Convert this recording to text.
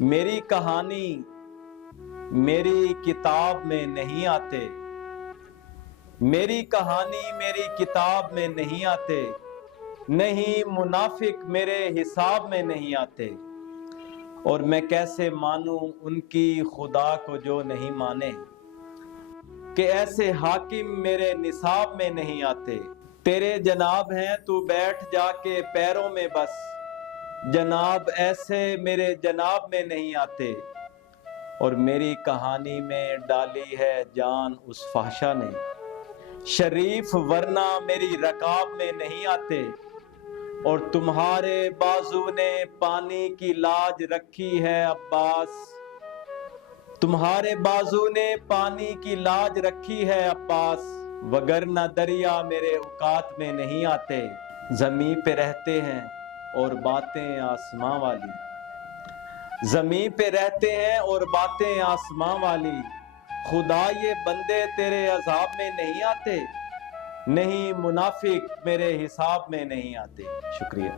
میری کہانی میری کتاب میں نہیں آتے، میری کہانی میری کتاب میں نہیں آتے، نہیں منافق میرے حساب میں نہیں آتے، اور میں کیسے مانوں ان کی خدا کو جو نہیں مانے، کہ ایسے حاکم میرے نصاب میں نہیں آتے۔ تیرے جناب ہیں تو بیٹھ جا کے پیروں میں بس، جناب ایسے میرے جناب میں نہیں آتے، اور میری کہانی میں ڈالی ہے جان اس فحشا نے، شریف ورنہ میری رکاب میں نہیں آتے، اور تمہارے بازو نے پانی کی لاج رکھی ہے عباس، تمہارے بازو نے پانی کی لاج رکھی ہے عباس، وگرنہ دریا میرے اوقات میں نہیں آتے۔ زمین پہ رہتے ہیں اور باتیں آسماں والی، زمین پہ رہتے ہیں اور باتیں آسماں والی، خدا یہ بندے تیرے عذاب میں نہیں آتے، نہیں منافق میرے حساب میں نہیں آتے۔ شکریہ۔